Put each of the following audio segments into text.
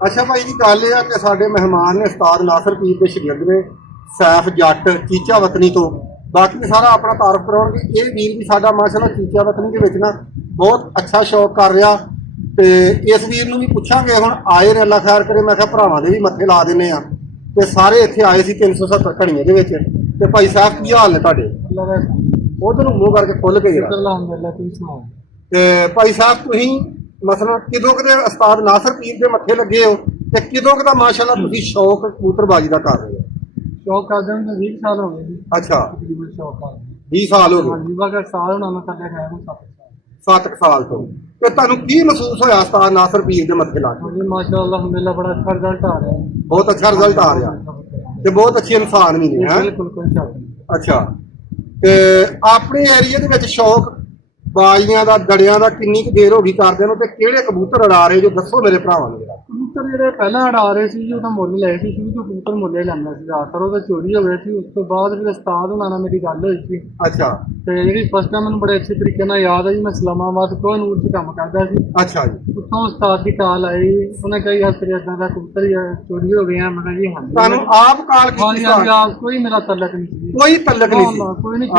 ਅੱਛਾ ਭਾਈ ਜੀ, ਗੱਲ ਇਹ ਆ ਕਿ ਸਾਡੇ ਮਹਿਮਾਨ ਨੇ ਉਸਤਾਦ ਨਾਸਰ ਪੀਰ ਦੇ ਸ਼ਾਗਿਰਦ ਸੈਫ ਜੱਟ ਚੀਚਾ ਵਤਨੀ ਤੋਂ। ਬਾਕੀ ਸਾਰਾ ਆਪਣਾ ਤਾਰਫ ਕਰਾਉਣਗੇ। ਇਹ ਵੀਰ ਵੀ ਸਾਡਾ ਮਾਸ਼ਾਅੱਲਾ ਚੀਚਾ ਵਤਨੀ ਦੇ ਵਿੱਚ ਨਾ ਬਹੁਤ ਅੱਛਾ ਸ਼ੌਕ ਕਰ ਰਿਹਾ, ਤੇ ਇਸ ਵੀਰ ਨੂੰ ਵੀ ਪੁੱਛਾਂਗੇ। ਹੁਣ ਆਏ ਨੇ, ਅੱਲਾ ਖੈਰ ਕਰੇ। ਮੈਂ ਕਿਹਾ ਭਰਾਵਾਂ ਦੇ ਵੀ ਮੱਥੇ ਲਾ ਦਿੰਨੇ ਆ, ਤੇ ਸਾਰੇ ਇੱਥੇ ਆਏ ਸੀ 370 ਘੜੀਆਂ ਦੇ ਵਿੱਚ। ਤੇ ਭਾਈ ਸਾਹਿਬ ਕੀ ਹਾਲ ਨੇ ਤੁਹਾਡੇ? ਉਧਰ ਨੂੰ ਮੂੰਹ ਕਰਕੇ ਖੁੱਲ ਕੇ ਤੇ ਭਾਈ ਸਾਹਿਬ ਤੁਸੀਂ ਮਸਲਾ ਕਿਦੋਂ ਕਦੇ ਉਸਤਾਦ ਨਾਸਰ ਪੀਰ ਦੇ ਮੱਥੇ ਲੱਗੇ ਹੋ, ਤੇ ਕਿਦੋਂ ਕਦਾ ਮਾਸ਼ਾਅੱਲਾ ਤੁਸੀਂ ਸ਼ੌਕ ਕਬੂਤਰਬਾਜੀ ਦਾ ਕਰ ਰਹੇ ਹੋ? ਸ਼ੌਕ ਕਰਦੇ ਨੂੰ 20 ਸਾਲ ਹੋ ਗਏ ਜੀ। ਅੱਛਾ, ਤਕਰੀਬਨ ਸ਼ੌਕ ਕਰਦੇ 20 ਸਾਲ ਹੋ ਗਏ। ਹਾਂਜੀ, ਬਾਕੀ ਸਾਲ ਹੋਣਾ ਮੈਂ ਕੱਢਿਆ ਖਾਇਆ ਨੂੰ 7 ਸਾਲ ਤੋਂ। ਤੇ ਤੁਹਾਨੂੰ ਕੀ ਮਹਿਸੂਸ ਹੋਇਆ ਉਸਤਾਦ ਨਾਸਰ ਪੀਰ ਦੇ ਮੱਥੇ ਲਾ ਕੇ? ਹਾਂਜੀ, ਮਾਸ਼ਾਅੱਲਾ ਅਲਹਮਦੁਲਿਲਾ ਬੜਾ ਅੱਛਾ ਰਿਜ਼ਲਟ ਆ ਰਿਹਾ। ਬਹੁਤ ਅੱਛਾ ਰਿਜ਼ਲਟ ਆ ਰਿਹਾ, ਤੇ ਬਹੁਤ ਅੱਛੇ ਇਨਸਾਨ ਵੀ ਨੇ। ਹੈ ਬਿਲਕੁਲ ਕੋਈ ਸ਼ੱਕ ਨਹੀਂ। ਅੱਛਾ, ਤੇ ਆਪਣੇ ਏਰੀਆ ਦੇ ਵਿੱਚ ਸ਼ੌਕ ਬਾਜ਼ੀਆਂ ਦਾ, ਦੜਿਆਂ ਦਾ ਕਿੰਨੀ ਕੁ ਦੇਰ ਹੋ ਗਈ ਕਰਦੇ ਨੂੰ, ਤੇ ਕਿਹੜੇ ਕਬੂਤਰ ਉਡਾ ਰਹੇ ਜੋ ਦੱਸੋ ਮੇਰੇ ਭਰਾਵਾਂ ਨੂੰ ਜਰਾ। ਕਬੂਤਰ ਜਿਹੜੇ ਪਹਿਲਾਂ ਉਡਾ ਰਹੇ ਸੀ ਜੀ, ਉਹ ਤਾਂ ਮੁੱਲ ਲਏ ਸੀ। ਸ਼ੁਰੂ ਤੋਂ ਕਬੂਤਰ ਮੁੱਲੇ ਲੈਂਦਾ ਸੀ, ਜ਼ਿਆਦਾਤਰ ਉਹਦਾ ਚੋਰੀ ਹੋ ਗਿਆ ਸੀ। ਉਸ ਤੋਂ ਬਾਅਦ ਫਿਰ ਉਸਤਾਦ ਹੁਣਾਂ ਨਾਲ ਮੇਰੀ ਗੱਲ ਹੋਈ ਸੀ। ਅੱਛਾ, ਤੇ ਜਿਹੜੀ ਫਸਟ ਟਾਈਮ ਮੈਨੂੰ ਬੜੇ ਅੱਛੇ ਤਰੀਕੇ ਨਾਲ ਯਾਦ ਹੈ ਜੀ, ਮੈਂ ਇਸਲਾਮਾਬਾਦ ਕੋਹਨੂਰ 'ਚ ਕੰਮ ਕਰਦਾ ਸੀ। ਅੱਛਾ ਜੀ। ਉੱਥੋਂ ਉਸਤਾਦ ਦੀ ਕਾਲ ਆਈ, ਉਹਨੇ ਕਹੀ ਹੱਥ ਇਦਾਂ ਦਾ ਕਬੂਤਰ ਹੀ ਚੋਰੀ ਹੋ ਗਿਆ। ਮੈਂ ਕਿਹਾ ਜੀ ਹਾਂਜੀ। ਤੁਹਾਨੂੰ ਆਪ ਕਾਲ ਕੀਤੀ? ਹਾਂਜੀ ਹਾਂਜੀ, ਆਪ ਕੋਈ ਮੇਰਾ ਤਲਕ ਨਹੀਂ ਸੀ। ਕੋਈ ਤਲਕ ਨਹੀਂ ਸੀ? ਕੋਈ ਨਹੀਂ।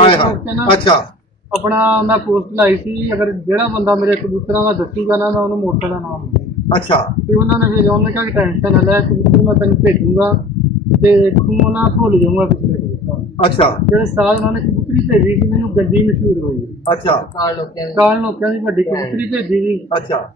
ਅੱਛਾ, ਆਪਣਾ ਮੈਂ ਪੋਸਟ ਲਾਈ ਸੀ, ਅਗਰ ਜਿਹੜਾ ਬੰਦਾ ਮੇਰੇ ਕਬੂਤਰਾਂ ਦਾ ਦੱਸੂਗਾ ਨਾ, ਮੈਂ ਉਹਨੂੰ ਮੋਟਰ ਦਾ ਨਾਮ ਦੂੰਗਾ। ਅੱਛਾ। ਤੇ ਉਹਨਾਂ ਨੇ ਫਿਰ ਉਹਨੇ ਕਿਹਾ ਕਿ ਟੈਨਸ਼ਨ ਨਾ ਲੈ, ਕਬੂਤਰ ਮੈਂ ਤੈਨੂੰ ਭੇਜੂਗਾ ਤੇ ਤੂੰ ਉਹਨਾਂ ਭੁੱਲ ਜਾਊਗਾ ਪਿਛਲੇ ਕਬੂਤਰ। ਅੱਛਾ। ਜਿਹੜੇ ਸਾਲ ਉਹਨਾਂ ਨੇ ਕਬੂਤਰੀ ਭੇਜੀ ਸੀ, ਮੈਨੂੰ ਗੰਦੀ ਮਸ਼ਹੂਰ ਹੋਈ। ਅੱਛਾ। ਕਾਲ ਲੋਕਾਂ ਦੀ ਵੱਡੀ ਕਬੂਤਰੀ ਭੇਜੀ ਸੀ। ਅੱਛਾ।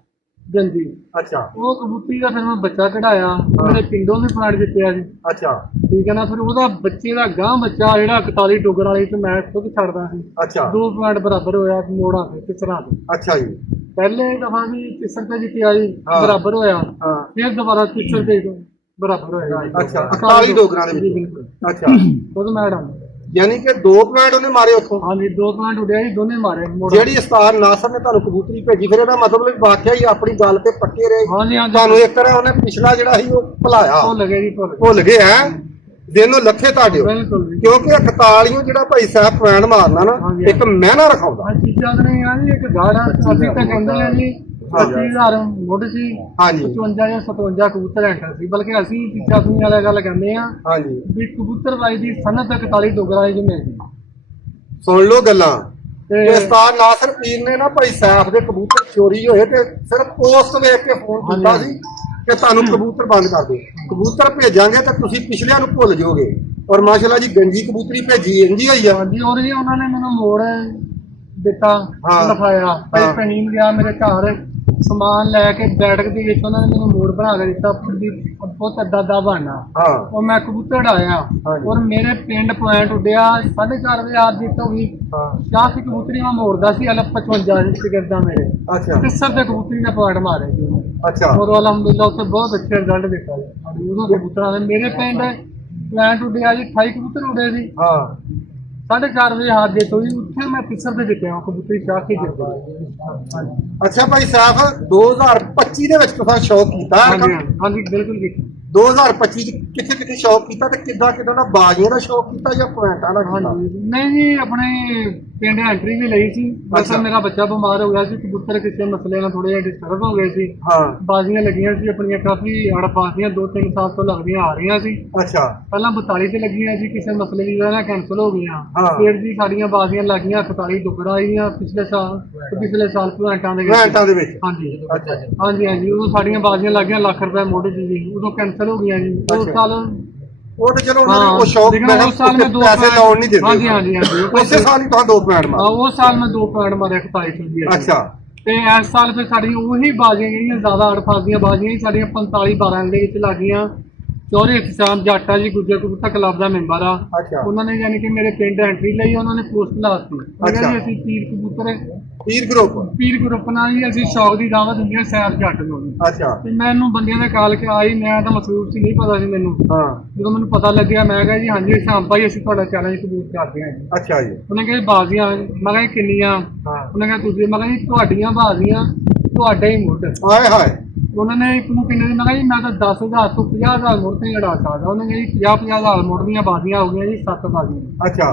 ਗੰਦੀ। ਅੱਛਾ। ਉਹ ਕਬੂਤਰੀ ਦਾ ਫਿਰ ਮੈਂ ਬੱਚਾ ਕਢਾਇਆ, ਮੇਰੇ ਪਿੰਡੋਂ ਵੀ ਪਲਾਟ ਜਿੱਤਿਆ ਸੀ। ਅੱਛਾ। ਠੀਕ ਹੈ ਨਾ। ਫਿਰ ਉਹਦਾ ਬੱਚੇ ਦਾ ਗਾਂ ਬੱਚਾ ਜਿਹੜਾ 41 ਡੋਗਰ ਵਾਲੀ ਤੇ ਮੈਂ ਖੁਦ ਛੱਡਦਾ ਸੀ। ਅੱਛਾ। 2 ਪੁਆਇੰਟ ਬਰਾਬਰ ਹੋਇਆ ਮੋੜਾਂ ਤੇ ਕਿਸਰਾਂ ਤੇ। ਅੱਛਾ ਜੀ। ਪਹਿਲੇ ਦਫਾ ਵੀ ਤਿਸਰ ਤੇ ਜਿੱਤਿਆ ਜੀ, ਬਰਾਬਰ ਹੋਇਆ। ਫਿਰ ਦੁਬਾਰਾ ਤਿਸਰ ਤੇ ਬਰਾਬਰ ਹੋਇਆ। ਅੱਛਾ, 41 ਡੋਗਰਾਂ ਦੇ ਵਿੱਚ। ਅੱਛਾ, ਖੁਦ ਮੈਡਮ। ਯਾਨੀ ਕਿ 2 ਪੁਆਇੰਟ ਉਹਨੇ ਮਾਰੇ ਉੱਥੋਂ? ਹਾਂਜੀ, 2 ਪੁਆਇੰਟ ਉੱਡਿਆ ਜੀ, ਦੋਨੇ ਮਾਰੇ। ਜਿਹੜੀ ਉਸਤਾਦ ਨਾਸਰ ਨੇ ਤੁਹਾਨੂੰ ਕਬੂਤਰੀ ਭੇਜੀ, ਫਿਰ ਇਹਦਾ ਮਤਲਬ ਵਾਕਿਆ ਹੀ ਆਪਣੀ ਗੱਲ ਤੇ ਪੱਕੇ ਰਹੇ। ਹਾਂਜੀ ਹਾਂਜੀ, ਤੁਹਾਨੂੰ ਇੱਕ ਤਰ੍ਹਾਂ ਉਹਨੇ ਪਿਛਲਾ ਜਿਹੜਾ ਸੀ ਉਹ ਭੁਲਾਇਆ। ਭੁੱਲ ਗਏ ਜੀ, ਭੁੱਲ ਗਏ ਹੈ। ਦਿਨੋਂ ਲੱਥੇ ਤੁਹਾਡੇ, ਕਿਉਂਕਿ 41 ਜਿਹੜਾ ਭਾਈ ਸਾਹਿਬ ਪੁਆਇੰਟ ਮਾਰਨਾ ਨਾ, ਇੱਕ ਮਹਿਨਾ ਰਖਾਉਂਦਾ। ਚੀਜ਼ਾਂ ਨਹੀਂ ਆ ਜੀ, ਇੱਕ ਗਾੜਾ ਅਸੀਂ ਤਾਂ ਕਹਿੰਦੇ ਆ ਜੀ 80,000 ਮੁੱਢ ਸੀ। ਹਾਂਜੀ, 55 ਜਾਂ 57 ਕਬੂਤਰ ਐਂਟਰ ਸੀ। ਬਲਕਿ ਅਸੀਂ ਚੀਜ਼ਾਂ ਸੁਣੀ ਵਾਲਾ ਗੱਲ ਕਹਿੰਦੇ ਆ। ਹਾਂਜੀ, ਵੀ ਕਬੂਤਰਬਾਜੀ ਦੀ ਸਨਅਤ 41 ਡੋਗਰਾਂ ਦੀ ਮਿਲ ਗਈ। ਸੁਣ ਲਓ ਗੱਲਾਂ। ਤੇ ਉਸਤਾਦ ਨਾਸਰ ਪੀਰ ਨੇ ਨਾ ਭਾਈ ਸਾਹਿਬ ਦੇ ਕਬੂਤਰ ਚੋਰੀ ਹੋਏ ਤੇ ਸਿਰਫ ਪੋਸਟ ਵੇਖ ਕੇ ਫੋਨ ਕੀਤਾ ਸੀ ਕਿ ਤੁਹਾਨੂੰ ਕਬੂਤਰ ਬੰਦ ਕਰ ਦਿਓ, ਕਬੂਤਰ ਭੇਜਾਂਗੇ ਤਾਂ ਤੁਸੀਂ ਪਿਛਲਿਆਂ ਨੂੰ ਭੁੱਲ ਜਾਓਗੇ। ਔਰ ਮਾਸ਼ਾਅੱਲਾ ਜੀ ਗੰਜੀ ਕਬੂਤਰੀ ਭੇਜੀ ਇੰਜੀ ਹੋਈ ਆ। ਹਾਂਜੀ, ਔਰ ਜੀ ਉਹਨਾਂ ਨੇ ਮੈਨੂੰ ਮੋੜ ਦਿੱਤਾ, ਲਿਖਾਇਆ। ਭਾਈ ਫਹੀਮ ਗਿਆ ਮੇਰੇ ਘਰ ਸਮਾਨ ਲੈ ਕੇ, ਬੈਠਕ ਦੇ ਵਿੱਚ ਉਹਨਾਂ ਨੇ ਮੈਨੂੰ ਮੋੜ ਬਣਾ ਕੇ ਦਿੱਤਾ, ਬਹੁਤ ਅੱਡਾ ਬਣਨਾ। ਉਹ ਮੈਂ ਕਬੂਤਰ ਉਡਾਇਆ, ਔਰ ਮੇਰੇ ਪਿੰਡ ਪੁਆਇੰਟ ਉੱਡਿਆ 4:30 ਵਜੇ ਆਪ ਜਿੱਤ ਹੋ ਗਈ। ਸ਼ਾਹ ਕਬੂਤਰੀ ਮੈਂ ਮੋੜਦਾ ਸੀ, 55 ਸ਼ਾਗਿਰਦਾਂ ਮੇਰੇ। ਤਿਸਰ ਦੇ ਕਬੂਤਰੀ ਨੇ ਪੁਆਇੰਟ ਮਾਰੇ ਜੀ। ਔਰ ਅਲਹਮਦੁਲਿਲਾ ਉੱਥੇ ਬਹੁਤ ਅੱਛੇ ਰਿਜ਼ਲਟ ਦਿੱਤਾ ਜੀ ਉਦੋਂ ਕਬੂਤਰਾਂ ਨੇ। ਮੇਰੇ ਪਿੰਡ ਪੁਆਇੰਟ ਉੱਡਿਆ ਜੀ, 28 ਕਬੂਤਰ ਉੱਡੇ ਸੀ। 4:30 ਵਜੇ ਹਾਰ ਜਿੱਤ ਹੋਈ, ਉੱਥੇ ਮੈਂ ਤਿਸਰ ਤੇ ਜਿੱਤਿਆ ਕਬੂਤਰੀ ਸ਼ਾਹ ਕੇ ਜਿੱਤਿਆ। ਅੱਛਾ ਭਾਈ ਸਾਹਿਬ, 2025 ਦੇ ਵਿੱਚ ਤੁਸੀਂ ਸ਼ੌਕ ਕੀਤਾ? ਹਾਂਜੀ ਬਿਲਕੁਲ ਕੀਤਾ। 2025 ਚ ਕਿੱਥੇ ਕਿੱਥੇ ਸ਼ੌਕ ਕੀਤਾ, ਤੇ ਕਿੱਦਾਂ ਕਿੱਦਾਂ ਦਾ ਬਾਜ਼ੀਆਂ ਦਾ ਸ਼ੌਕ ਕੀਤਾ ਜਾਂ ਪੁਆਇੰਟਾਂ ਦਾ ਕੀਤਾ? ਨਹੀਂ ਜੀ, ਆਪਣੇ ਪਿੰਡ ਐਂਟਰੀ ਵੀ ਲਈ ਸੀ। ਬਸ ਮੇਰਾ ਬੱਚਾ ਬਿਮਾਰ ਹੋ ਗਿਆ ਸੀ, ਕਬੂਤਰ ਕਿਸੇ ਮਸਲੇ ਨਾਲ ਥੋੜੇ ਜਿਹਾ ਡਿਸਟਰਬ ਹੋ ਗਏ ਸੀ। ਬਾਜ਼ੀਆਂ ਲੱਗੀਆਂ ਸੀ ਆਪਣੀਆਂ, ਕਾਫੀ ਅੜਪਾਸੀਆਂ 2-3 ਸਾਲ ਤੋਂ ਲੱਗਦੀਆਂ ਆ ਰਹੀਆਂ ਸੀ। ਅੱਛਾ, ਪਹਿਲਾਂ 42 ਤੇ ਲੱਗੀਆਂ ਸੀ, ਕਿਸੇ ਮਸਲੇ ਦੀ ਵਜ੍ਹਾ ਨਾਲ ਕੈਂਸਲ ਹੋ ਗਈਆਂ। ਫਿਰ ਜੀ ਸਾਡੀਆਂ ਬਾਜ਼ੀਆਂ ਲੱਗੀਆਂ 41 ਡੋਗਰਾਂ ਆਈਆਂ ਪਿਛਲੇ ਸਾਲ, ਤੇ ਪਿਛਲੇ ਸਾਲ ਪੁਆਇੰਟਾਂ ਦੇ ਵਿੱਚ। ਹਾਂਜੀ ਹਾਂਜੀ ਹਾਂਜੀ, ਉਦੋਂ ਸਾਡੀਆਂ ਬਾਜ਼ੀਆਂ ਲੱਗੀਆਂ ਲੱਖ ਰੁਪਏ ਮੋਢੇ 'ਚ ਜੀ, ਉਦੋਂ ਕੈਂਸਲ ਹੋ ਗਈਆਂ ਜੀ। ਉਸ ਸਾਲ ਉਹ ਤੇ ਚਲੋ ਉਹਨਾਂ ਨੇ ਉਹ ਸ਼ੌਕ ਪੈਸੇ ਲਾਉਣ ਨਹੀਂ ਦਿੰਦੇ। ਹਾਂਜੀ ਹਾਂਜੀ ਹਾਂਜੀ, ਉਸੇ ਸਾਲ ਹੀ ਤੁਹਾਨੂੰ 2 ਪੁਆਇੰਟ ਮਾਰੇ? ਉਸ ਸਾਲ ਮੈਂ 2 ਪੁਆਇੰਟ ਮਾਰੇ 41 ਦੀ। ਅੱਛਾ, ਤੇ ਇਸ ਸਾਲ ਫਿਰ ਸਾਡੀਆਂ ਉਹੀ ਬਾਜ਼ੀਆਂ ਜਿਹੜੀਆਂ ਜ਼ਿਆਦਾ ਅੜਫਾਸੀਆਂ ਬਾਜ਼ੀਆਂ ਸੀ, ਸਾਡੀਆਂ 45-12 ਦੇ ਵਿੱਚ ਲੱਗੀਆਂ। ਚੌਧਰੀ ਇਖਤਿਸਾਮ ਜੱਟ ਆ ਜੀ, ਗੁੱਜਰ ਕਬੂਤਰ ਕਲੱਬ ਦਾ ਮੈਂਬਰ ਆ। ਉਹਨਾਂ ਨੇ ਯਾਨੀ ਕਿ ਮੇਰੇ ਪਿੰਡ ਐਂਟਰੀ ਲਈ ਉਹਨਾਂ ਨੇ ਪੋਸਟ ਲਾਤੀ। ਅਸੀਂ ਪੀਰ ਕਬੂਤਰ ਪੀਰ ਗਰੁੱਪ ਨਾਲ ਹੀ ਅਸੀਂ ਸ਼ੌਕ ਦੀ ਦਾਵਤ ਦਿੰਦੇ ਹਾਂ ਸੈਰ ਜੱਟ ਨੂੰ। ਤੇ ਮੈਨੂੰ ਬੰਦਿਆਂ ਨੇ ਕਾਲ ਕੇ ਆਈ, ਮੈਂ ਤਾਂ ਮਸਰੂਫ ਸੀ, ਨਹੀਂ ਪਤਾ ਸੀ ਮੈਨੂੰ। ਜਦੋਂ ਮੈਨੂੰ ਪਤਾ ਲੱਗਿਆ, ਮੈਂ ਕਿਹਾ ਜੀ ਹਾਂਜੀ ਸ਼ਾਮ ਭਾਈ ਅਸੀਂ ਤੁਹਾਡਾ ਚੈਲੰਜ ਕਬੂਲ ਕਰਦੇ ਹਾਂ ਜੀ। ਅੱਛਾ ਜੀ। ਉਹਨੇ ਕਿਹਾ ਬਾਜ਼ੀਆਂ, ਮੈਂ ਕਿਹਾ ਕਿੰਨੀਆਂ? ਉਹਨੇ ਕਿਹਾ ਤੁਸੀਂ, ਮੈਂ ਕਿਹਾ ਜੀ ਤੁਹਾਡੀਆਂ ਬਾਜ਼ੀਆਂ ਤੁਹਾਡੇ ਹੀ ਮੁੱਢ। ਹਾਏ ਹਾਏ। ਉਹਨਾਂ ਨੇ ਤੂੰ ਕਿੰਨੇ ਦੀ? ਮੈਂ ਕਿਹਾ ਜੀ ਮੈਂ ਤਾਂ 10,000 ਤੋਂ 50,000 ਮੁੱਢ ਤੇ ਲੜਾ ਸਕਦਾ। ਉਹਨੇ ਕਿਹਾ ਜੀ 50-50,000 ਮੁੱਢ ਦੀਆਂ ਬਾਜ਼ੀਆਂ ਹੋ ਗਈਆਂ ਜੀ, 7 ਬਾਜ਼ੀਆਂ। ਅੱਛਾ।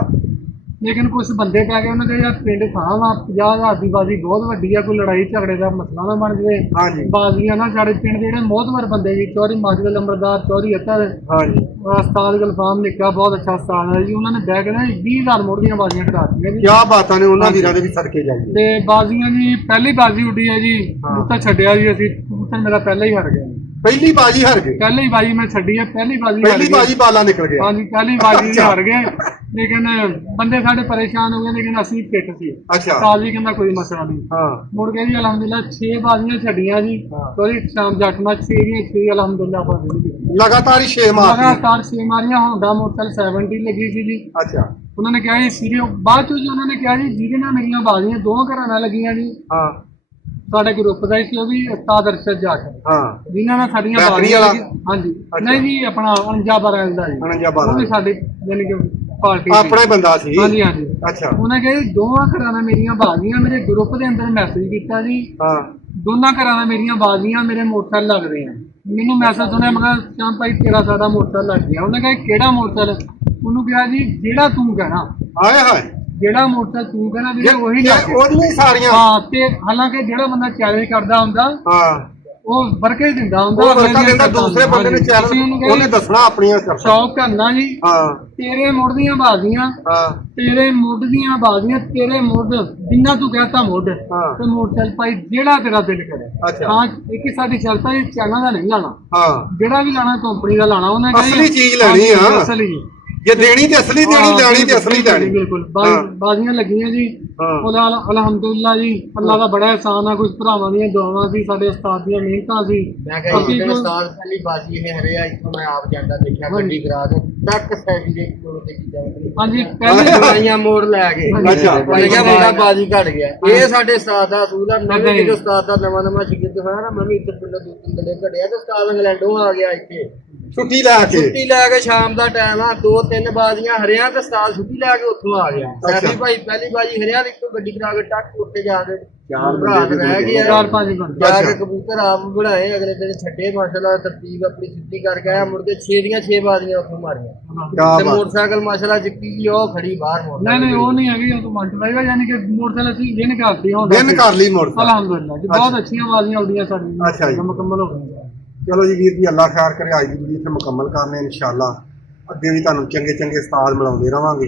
ਲੇਕਿਨ ਕੁਝ ਬੰਦੇ ਪੈ ਗਏ ਉਹਨਾਂ ਦੇ ਯਾਰ ਪਿੰਡ ਥਾਂ ਵਾ 50,000 ਦੀ ਬਾਜ਼ੀ ਬਹੁਤ ਵੱਡੀ ਆ, ਕੋਈ ਲੜਾਈ ਝਗੜੇ ਦਾ ਮਸਲਾ ਨਾ ਬਣ ਜਾਵੇ। ਹਾਂਜੀ ਬਾਜ਼ੀਆਂ ਨਾ ਸਾਡੇ ਪਿੰਡ ਦੇ ਜਿਹੜੇ ਮੋਹਤਵਰ ਬੰਦੇ ਜੀ, ਚੌਧਰੀ ਮਾਜਵੇ ਲੰਬਰਦਾਰ, ਚੌਧਰੀ ਅਤਰ, ਹਾਂਜੀ ਉਸਤਾਦ ਗੁਲਫਾਮ ਨਿੱਕਾ ਬਹੁਤ ਅੱਛਾ ਉਸਤਾਦ ਹੈ ਜੀ, ਉਹਨਾਂ ਨੇ ਬਹਿ ਕੇ ਨਾ 20,000 ਮੋੜ ਦੀਆਂ ਬਾਜ਼ੀਆਂ ਕਢਾਤੀਆਂ ਜੀ। ਕੀ ਬਾਤਾਂ ਨੇ, ਉਹਨਾਂ ਵੀਰਾਂ ਦੇ ਵੀ ਸਦਕੇ ਜਾਈਏ। ਤੇ ਬਾਜ਼ੀਆਂ ਜੀ ਪਹਿਲੀ ਬਾਜ਼ੀ ਉੱਡੀ ਹੈ ਜੀ, ਕਬੂਤਰ ਛੱਡਿਆ ਜੀ ਅਸੀਂ, ਕਬੂਤਰ ਮੇਰਾ ਪਹਿਲਾਂ ਹੀ ਹਾਰ ਗਿਆ। ਪਹਿਲੀ ਬਾਜੀ ਹਾਰ ਗਏ, ਪਹਿਲੀ ਬਾਜ਼ੀ ਮੈਂ ਛੱਡੀ ਹੈ, ਪਹਿਲੀ ਬਾਜ਼ੀ ਪਹਿਲੀ ਬਾਜੀ ਬਾਲਾ ਨਿਕਲ ਗਿਆ। ਹਾਂਜੀ ਪਹਿਲੀ ਬਾਜ਼ੀ ਹਾਰ ਗਏ, ਲੇਕਿਨ ਬੰਦੇ ਸਾਡੇ ਪਰੇਸ਼ਾਨ ਹੋ ਗਏ, ਲੇਕਿਨ ਅਸੀਂ ਫਿੱਟ ਸੀ। ਅੱਛਾ ਸਾਜੀ ਕਹਿੰਦਾ ਕੋਈ ਮਸਲਾ ਨਹੀਂ। ਹਾਂ ਮੁੜ ਕੇ ਜੀ ਅਲਹਮਦੁਲਿਲਾ 6 ਬਾਜ਼ੀਆਂ ਛੱਡੀਆਂ ਜੀ, ਚੌਧਰੀ ਸ਼ਾਮ ਜੱਟ ਨਾਲ 6 ਦੀਆਂ 6 ਅਲਹਮਦੁਲਿਲਾ ਆਪਾਂ ਵਿਨ ਲਗਾਤਾਰ ਹੀ 6 ਮਾਰ ਲਗਾਤਾਰ 6 ਮਾਰੀਆਂ। ਹੋਂਡਾ ਮੋਟਰਸਾਈਕਲ 70 ਲੱਗੀ ਸੀ ਜੀ। ਅੱਛਾ ਉਹਨਾਂ ਨੇ ਕਿਹਾ ਜੀ ਸੀਰੀਓ, ਬਾਅਦ ਚੋਂ ਜੀ ਉਹਨਾਂ ਨੇ ਕਿਹਾ ਜੀ ਜਿਹਦੇ ਨਾਲ ਮੇਰੀਆਂ ਬਾਜ਼ੀਆਂ 2 ਘਰਾਂ ਨਾਲ ਲੱਗੀਆਂ ਜੀ, ਹਾਂ ਸਾਡੇ ਗਰੁੱਪ ਦਾ ਹੀ ਸੀ, ਉਹ ਵੀ ਉਸਤਾਦ ਅਰਸ਼ਦ ਜੱਟ, ਹਾਂ ਜਿਨ੍ਹਾਂ ਨਾਲ ਸਾਡੀਆਂ ਬੈਕਰੀ ਬਾਜ਼ੀਆਂ ਵਾਲਾ? ਹਾਂਜੀ ਨਹੀਂ ਜੀ ਆਪਣਾ 49 12 ਦਾ ਜੀ, 49 12 ਉਹ ਵੀ ਸਾਡੇ ਯਾਨੀ ਕਿ ਪਾਰਟੀ ਸੀ। ਆਪਣਾ ਹੀ ਬੰਦਾ ਸੀ। ਹਾਂਜੀ ਹਾਂਜੀ। ਅੱਛਾ ਉਹਨੇ ਕਿਹਾ ਜੀ 2 ਘਰਾਂ ਨਾਲ ਮੇਰੀਆਂ ਬਾਜ਼ੀਆਂ, ਮੇਰੇ ਗਰੁੱਪ ਦੇ ਅੰਦਰ ਮੈਸੇਜ ਕੀਤਾ ਜੀ, ਹਾਂ ਦੋਨਾਂ ਘਰਾਂ ਨਾਲ ਮੇਰੀਆਂ ਬਾਜ਼ੀਆਂ ਮੇਰੇ ਮੋਟਰਸਾਈਕਲ ਲੱਗਦੇ ਆ। ਮੈਨੂੰ ਮੈਸੇਜ ਸੁਣਿਆ, ਮੈਂ ਕਿਹਾ ਸ਼ਾਮ ਭਾਈ ਤੇਰਾ ਸਾਡਾ ਮੋਟਰਸਾਈਕਲ ਲੱਗ ਗਿਆ। ਉਹਨੇ ਕਿਹਾ ਕਿਹੜਾ ਮੋਟਰਸਾਈਕਲ? ਉਹਨੂੰ ਕਿਹਾ ਜੀ ਜਿਹੜਾ ਤੂੰ ਕਹਿਣਾ, ਹਾਏ ਹਾਏ, ਜਿਹੜਾ ਮੋਟਰਸਾਈਕਲ ਤੂੰ ਕਹਿਣਾ ਵੀਰੇ ਉਹੀ ਲੱਗ ਗਿਆ। ਉਹਦੀਆਂ ਹੀ ਸਾਰੀਆਂ। ਹਾਂ ਤੇ ਹਾਲਾਂਕਿ ਜਿਹੜਾ ਬੰਦਾ ਚੈਲੰਜ ਕਰਦਾ ਹੁੰਦਾ ਹਾਂ ਉਹ ਵਰਕੇ ਦਿੰਦਾ ਹੁੰਦਾ, ਉਹ ਵਰਕਾ ਦਿੰਦਾ, ਦੂਸਰੇ ਬੰਦੇ ਨੇ ਚੈਲੰਜ ਉਹਨੇ ਦੱਸਣਾ ਆਪਣੀਆਂ ਕਰਦਾ। ਸ਼ੌਕ ਕਰਨਾ ਜੀ, ਹਾਂ ਤੇਰੇ ਮੁੱਢ ਦੀਆਂ ਬਾਜ਼ੀਆਂ, ਹਾਂ ਤੇਰੇ ਮੁੱਢ ਦੀਆਂ ਬਾਜ਼ੀਆਂ, ਤੇਰੇ ਮੁੱਢ ਜਿੰਨਾ ਤੂੰ ਕਹਤਾ ਮੁੱਢ ਹਾਂ। ਤੇ ਮੋਟਰਸਾਈਕਲ ਭਾਈ ਜਿਹੜਾ ਤੇਰਾ ਦਿਲ ਕਰੇ। ਅੱਛਾ ਹਾਂ ਇੱਕ ਹੀ ਸਾਡੀ ਸ਼ਰਤ ਹੈ, ਚੈਨਲ ਦਾ ਨਹੀਂ ਲਾਣਾ, ਹਾਂ ਜਿਹੜਾ ਵੀ ਲਾਣਾ ਕੰਪਨੀ ਦਾ ਲਾਣਾ। ਉਹਨੇ ਅਸਲੀ ਚੀਜ਼ ਲੈਣੀ ਆ। ਅਸਲੀ ਜੇ ਦੇਣੀ ਤੇ ਅਸਲੀ ਦੇਣੀ, ਲੈਣੀ ਤੇ ਅਸਲੀ ਲੈਣੀ। ਬਿਲਕੁਲ ਹਾਂ। ਬਾਜ਼ੀਆਂ ਲੱਗੀਆਂ ਜੀ। ਹਾਂ। ਉਹਦਾ ਅਲਹਮਦੁਲਿਲਾ ਜੀ, ਅੱਲਾ ਦਾ ਬੜਾ ehsan ਆ, ਕੁਝ ਭਰਾਵਾਂ ਦੀਆਂ ਦੁਆਵਾਂ ਸੀ, ਸਾਡੇ ਉਸਤਾਦ ਦੀਆਂ ਮਿਹਨਤਾਂ ਸੀ। ਮੈਂ ਕਿਹਾ ਜੀ ਉਸਤਾਦ ਪਹਿਲੀ ਬਾਜੀ ਇਹ ਹਰਿਆ, ਇੱਥੋਂ ਮੈਂ ਆਪ ਜਾਂਦਾ ਦੇਖਿਆ ਗੱਡੀ ਕਰਾ ਕੇ ਟੱਕ ਸਾਈਡ ਦੇ ਕੋਲ ਤੇ ਕੀ ਜਾਂਦੇ ਹਾਂਜੀ ਪਹਿਲੇ ਦਵਾਈਆਂ ਮੋੜ ਲੈ ਕੇ। ਅੱਛਾ। ਮੈਂ ਕਿਹਾ ਮੁੰਡਾ ਬਾਜੀ ਘਟ ਗਿਆ। ਇਹ ਸਾਡੇ ਉਸਤਾਦ ਦਾ ਅਸੂਲ ਆ। ਨਵੇਂ ਜਿਹੜੇ ਉਸਤਾਦ ਦਾ ਨਵਾਂ ਸ਼ਾਗਿਰਦ ਹੋਇਆ ਨਾ, ਮੈਂ ਵੀ ਇੱਥੇ ਪਿੰਡੋਂ 2-3 ਦਿਨ ਘੜਿਆ ਤੇ ਉਸਤਾਦ ਇੰਗਲੈਂਡੋਂ ਆ ਗਿਆ ਇੱਥੇ ਛੁੱਟੀ ਲੈ ਕੇ। ਛੁੱਟੀ ਲੈ ਕੇ ਸ਼ਾਮ ਦਾ ਟਾਈਮ ਆ, 2-3 ਬਾਜ਼ੀਆਂ ਹਰਿਆ ਤੇ ਉਸਤਾਦ ਛੁੱਟੀ ਲੈ ਕੇ ਉੱਥੋਂ ਆ ਗਿਆ। ਸੈਫੀ ਭਾਈ ਪਹਿਲੀ ਬਾਜੀ ਹਰਿਆ ਤੇ ਇੱਥੋਂ ਗੱਡੀ ਕਰਾ ਕੇ ਟੱਕ ਉੱਥੇ ਜਾ ਕੇ ਚਾਰ ਭਰਾ ਰਹਿ ਗਏ। 4-5 ਬੰਦੇ ਜਾ ਕੇ ਕਬੂਤਰ ਆਪ ਬਣਾਏ, ਅਗਲੇ ਦਿਨ ਛੱਡੇ, ਮਾਸ਼ਾਅੱਲਾ ਤਰਤੀਬ ਆਪਣੀ ਸਿੱਧੀ ਕਰਕੇ ਆਇਆ। ਮੁੜ ਕੇ 6 ਦੀਆਂ 6 ਬਾਜ਼ੀਆਂ ਉੱਥੋਂ ਮਾਰੀਆਂ ਤੇ ਮੋਟਰਸਾਈਕਲ ਮਾਸ਼ਾਅੱਲਾ ਜਿੱਕੀ ਜੀ ਉਹ ਖੜੀ ਬਾਹਰ ਨਹੀਂ ਨਹੀਂ ਉਹ ਨਹੀਂ ਹੈਗੀ, ਉਹ ਤਾਂ ਮੰਟ ਲਾਈਵਾ, ਯਾਨੀ ਕਿ ਮੋਟਰਸਾਈਕਲ ਅਸੀਂ ਵਿਨ ਕਰਤੀ ਹੁਣ ਵਿਨ ਕਰ ਲਈ ਮੋਟਰਸਾਈਕਲ। ਅਲਹਮਦੁਲਿਲਾ ਜੀ, ਬਹੁਤ ਅੱਛੀਆਂ ਬਾਜ਼ੀਆਂ ਉੱਡੀਆਂ ਸਾਡੀਆਂ। ਅੱਛਾ ਜੀ। ਮੁਕੰਮਲ ਹੋ ਗਈਆਂ। ਚਲੋ ਜੀ ਵੀਰ ਜੀ, ਅੱਲਾ ਖੈਰ ਕਰੇ। ਅੱਜ ਦੀ ਵੀਡੀਓ ਇੱਥੇ ਮੁਕੰਮਲ ਕਰਨੇ ਇਨਸ਼ਾਅੱਲਾ। ਅੱਗੇ ਵੀ ਤੁਹਾਨੂੰ ਚੰਗੇ ਚੰਗੇ ਉਸਤਾਦ ਮਿਲਾਉਂਦੇ ਰਵਾਂਗੇ।